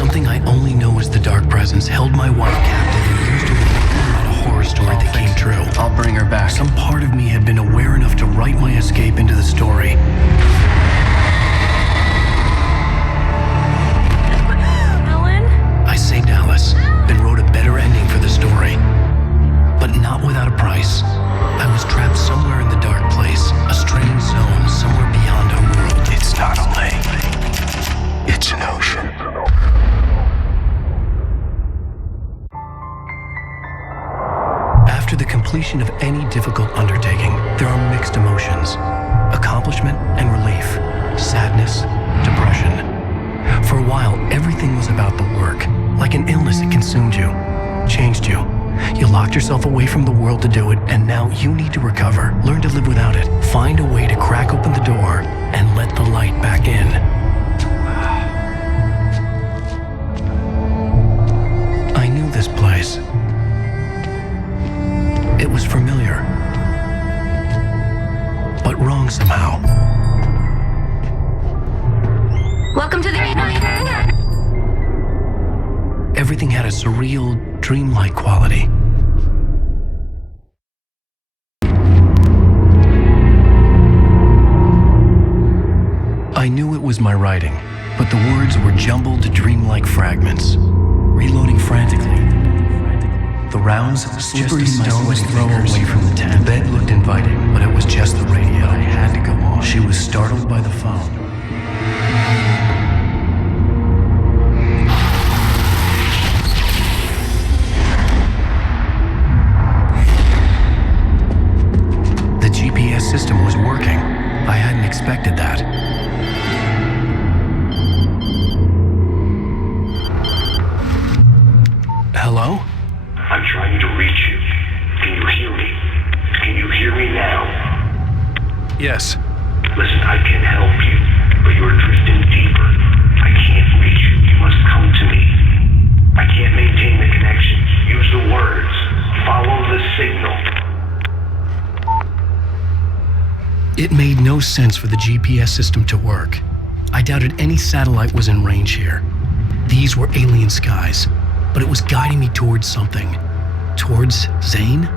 Something I only know as the Dark Presence held my wife captive and used her to about a horror story that came true. I'll bring her back. Some part of me had been aware enough to write my escape into the story. Alan? I saved Alice, then wrote a better ending for the story. But not without a price. I was trapped somewhere in the dark place, a strange zone somewhere beyond our world. It's not a lake. It's an ocean. After the completion of any difficult undertaking, there are mixed emotions. Accomplishment and relief. Sadness, depression. For a while, everything was about the work. Like an illness, it consumed you, changed you. You locked yourself away from the world to do it, and now you need to recover. Learn to live without it. Find a way to crack open the door and let the light back in. I knew this place. It was familiar, but wrong somehow. Welcome to the... Everything had a surreal, dreamlike quality. I knew it was my writing, but the words were jumbled, dreamlike fragments. Reloading frantically. The rounds, slippery stones throw away from the tent. The bed looked inviting, but it was just the radio. I had to go on. She was startled by the phone. The GPS system was working. I hadn't expected that. Hello? I'm trying to reach you. Can you hear me? Can you hear me now? Yes. Listen, I can help you, but you're drifting deeper. I can't reach you. You must come to me. I can't maintain the connection. Use the words. Follow the signal. It made no sense for the GPS system to work. I doubted any satellite was in range here. These were alien skies, but it was guiding me towards something. Towards Zane?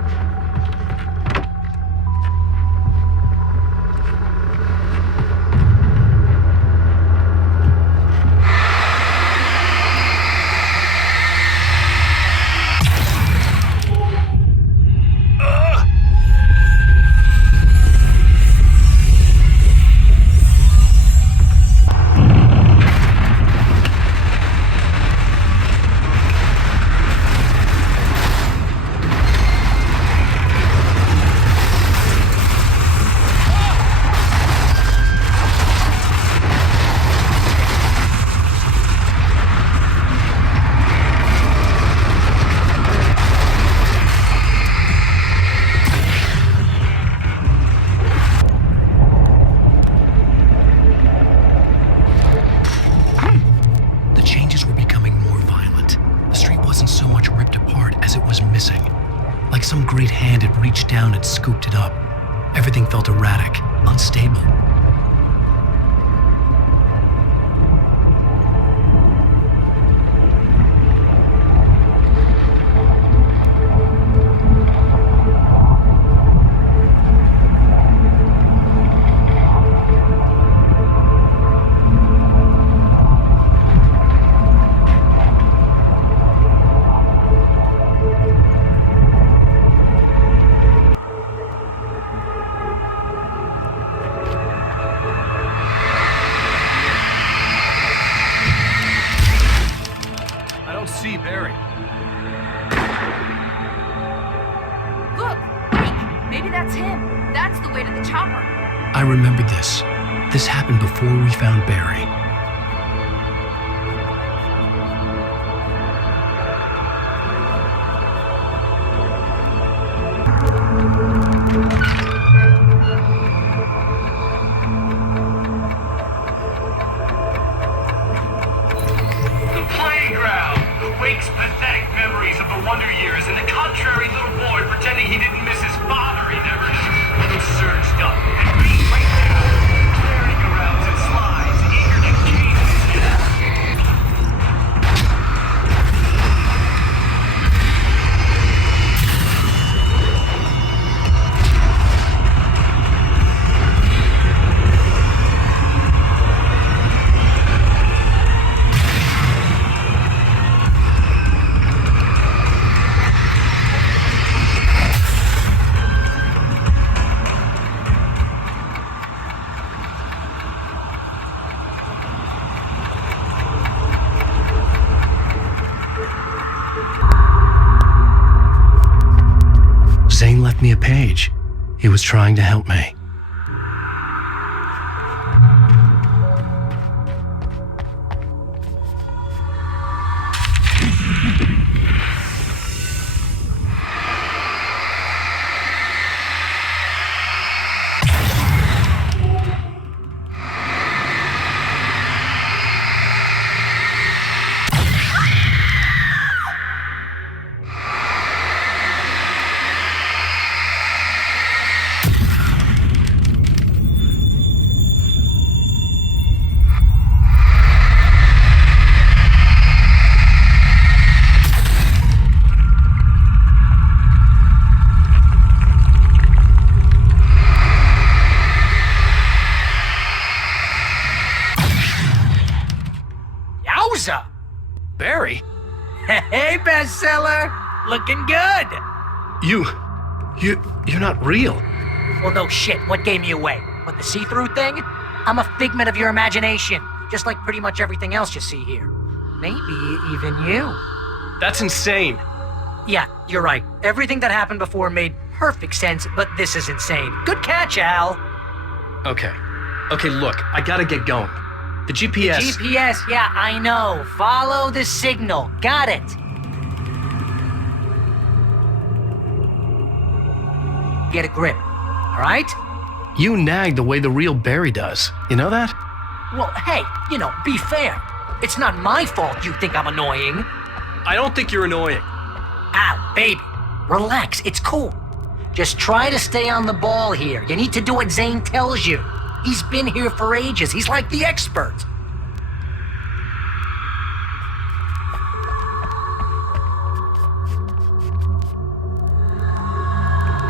Some great hand had reached down and scooped it up. Everything felt erratic, unstable. see Barry. Look! Wait! Maybe that's him. That's the way to the chopper. I remembered this. This happened before we found Barry. Wakes pathetic memories of the Wonder Years and the contrary little boy pretending he didn't miss his father he never surged up and beat right down, merry-go-rounds and slides, eager to gain his death. me a page. He was trying to help me. Barry? Hey, bestseller! Looking good! You're not real. Well, no shit. What gave me away? What, the see-through thing? I'm a figment of your imagination, just like pretty much everything else you see here. Maybe even you. That's insane. Yeah, you're right. Everything that happened before made perfect sense, but this is insane. Good catch, Al. Okay, look, I gotta get going. The GPS... GPS, yeah, I know. Follow the signal. Got it. Get a grip, all right? You nag the way the real Barry does. You know that? Well, hey, be fair. It's not my fault you think I'm annoying. I don't think you're annoying. Ow, baby. Relax, it's cool. Just try to stay on the ball here. You need to do what Zane tells you. He's been here for ages. He's like the expert.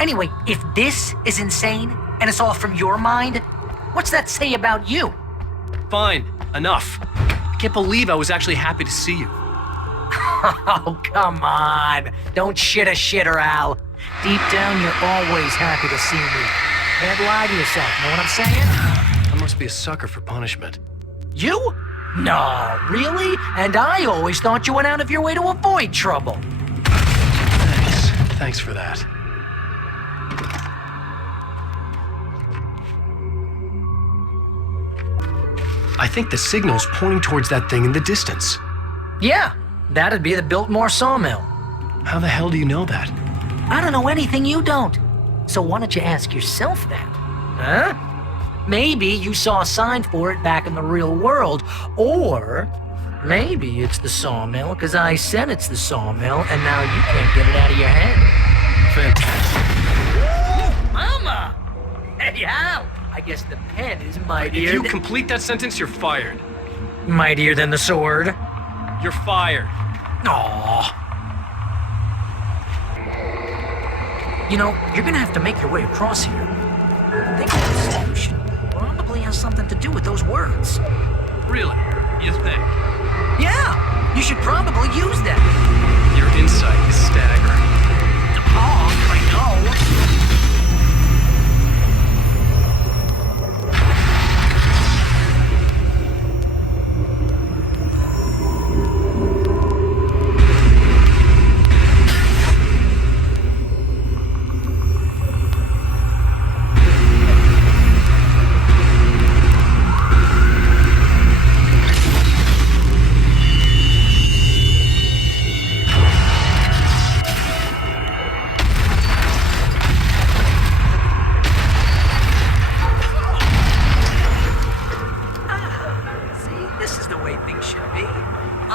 Anyway, if this is insane, and it's all from your mind, what's that say about you? Fine, enough. I can't believe I was actually happy to see you. Oh, come on. Don't shit a shitter, Al. Deep down, you're always happy to see me. Can't lie to yourself, know what I'm saying? I must be a sucker for punishment. You? No, really? And I always thought you went out of your way to avoid trouble. Thanks for that. I think the signal's pointing towards that thing in the distance. Yeah, that'd be the Biltmore sawmill. How the hell do you know that? I don't know anything you don't. So why don't you ask yourself that? Huh? Maybe you saw a sign for it back in the real world, or maybe it's the sawmill because I said it's the sawmill and now you can't get it out of your head. Fantastic. Mama! Hey, Al! I guess the pen is mightier If you complete that sentence, you're fired. mightier than the sword. You're fired. Aww. You're gonna have to make your way across here. Think of the solution. Probably has something to do with those words. Really? You think? Yeah, you should probably use them. Your insight is staggering. Oh, I know.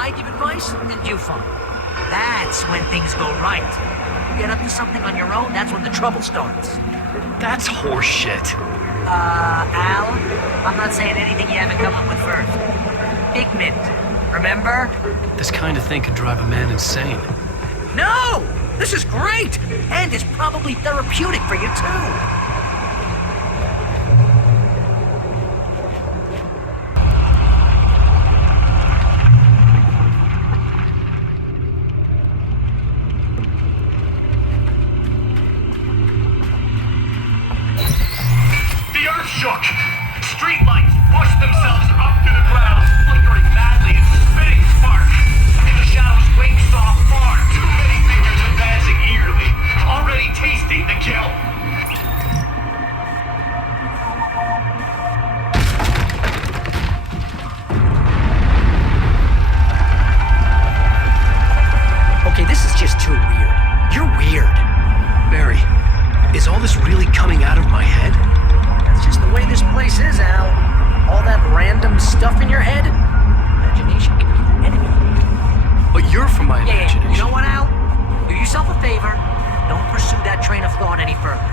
I give advice, and you follow. That's when things go right. You get up to something on your own, that's when the trouble starts. That's horseshit. Al, I'm not saying anything you haven't come up with first. Figment, remember? This kind of thing could drive a man insane. No! This is great! And it's probably therapeutic for you, too. Shook. Streetlights pushed themselves up to the ground, flickering madly and spitting sparks. In the shadows, Wake saw far too many figures advancing eagerly, already tasting the kill. on any further.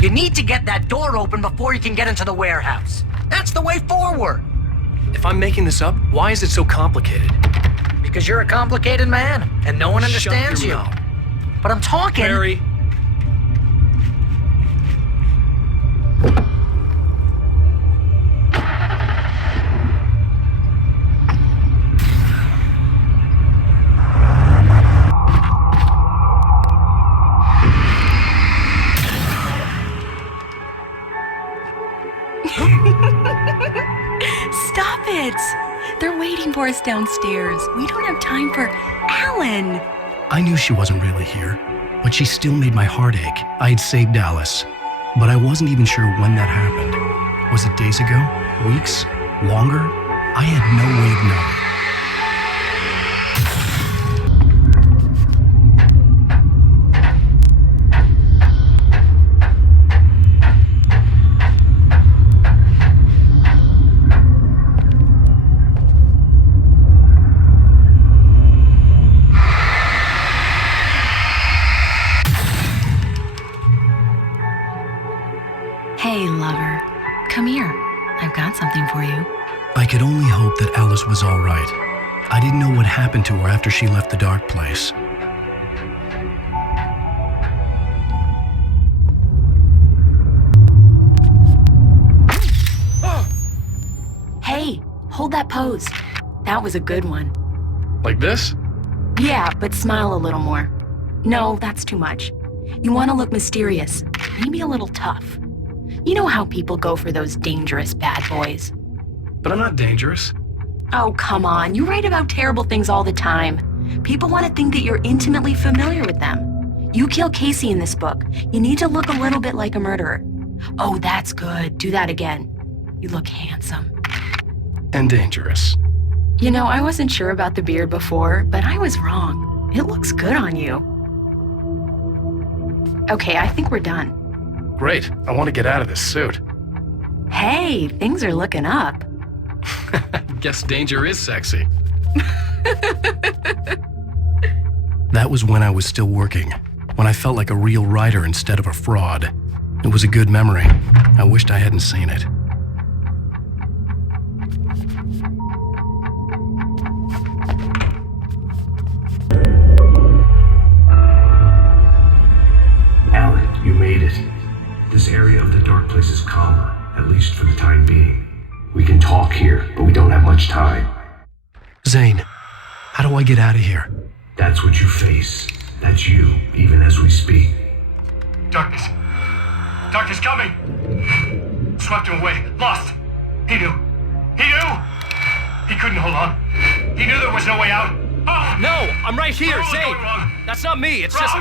You need to get that door open before you can get into the warehouse. That's the way forward. If I'm making this up, why is it so complicated? Because you're a complicated man, and no one understands Shut your you. mouth. But I'm talking... Barry. Stop it! They're waiting for us downstairs. We don't have time for Alan. I knew she wasn't really here, but she still made my heart ache. I had saved Alice, but I wasn't even sure when that happened. Was it days ago? Weeks? Longer? I had no way of knowing. Hey, lover. Come here. I've got something for you. I could only hope that Alice was all right. I didn't know what happened to her after she left the dark place. Hey, hold that pose. That was a good one. Like this? Yeah, but smile a little more. No, that's too much. You want to look mysterious, maybe a little tough. You know how people go for those dangerous bad boys. But I'm not dangerous. Oh, come on. You write about terrible things all the time. People want to think that you're intimately familiar with them. You kill Casey in this book. You need to look a little bit like a murderer. Oh, that's good. Do that again. You look handsome. And dangerous. You know, I wasn't sure about the beard before, but I was wrong. It looks good on you. Okay, I think we're done. Great. I want to get out of this suit. Hey, things are looking up. Guess danger is sexy. That was when I was still working, when I felt like a real writer instead of a fraud. It was a good memory. I wished I hadn't seen it. Alan, you made it. This area of the dark place is calmer, at least for the time being. We can talk here, but we don't have much time. Zane, how do I get out of here? That's what you face. That's you, even as we speak. Darkness. Darkness coming! Swept him away. Lost. He knew. He knew! He couldn't hold on. He knew there was no way out. Oh! No, I'm right here, What's Zane. going wrong? That's not me. It's Wrong. just,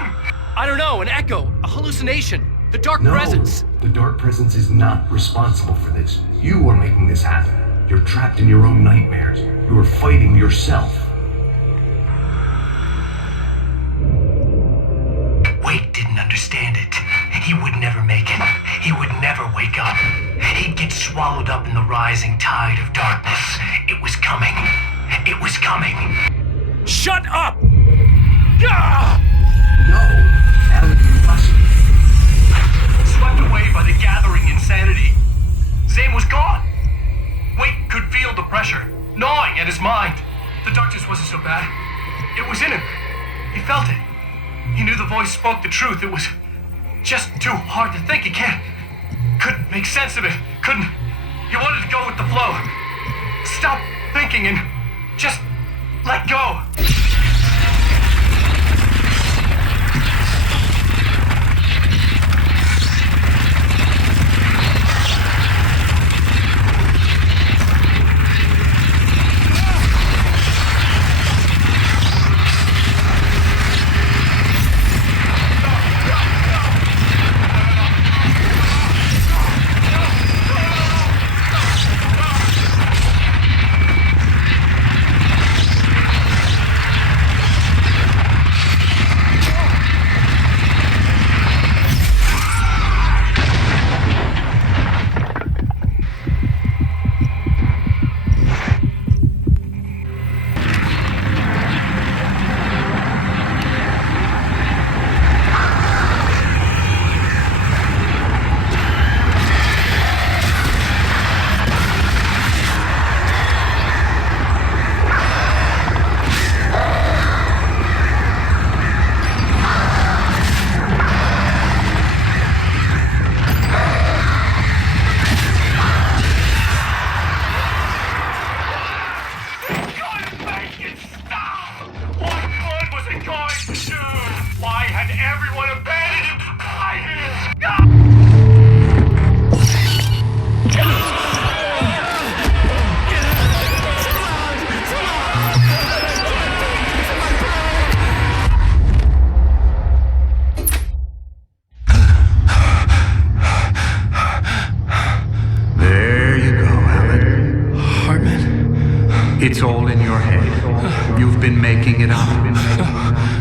I don't know, an echo, a hallucination, the dark No, presence. the dark presence is not responsible for this. You are making this happen. You're trapped in your own nightmares. You are fighting yourself. Wake didn't understand it. He would never make it. He would never wake up. He'd get swallowed up in the rising tide of darkness. It was coming. It was coming. Shut up! Gah! No, Alan, impossible. Swept away by the gathering insanity. Zane was gone. Wake could feel the pressure, gnawing at his mind. The darkness wasn't so bad. It was in him. He felt it. He knew the voice spoke the truth. It was just too hard to think. He couldn't make sense of it. Couldn't. He wanted to go with the flow. Stop thinking and just let go. It's all in your head. You've been making it up.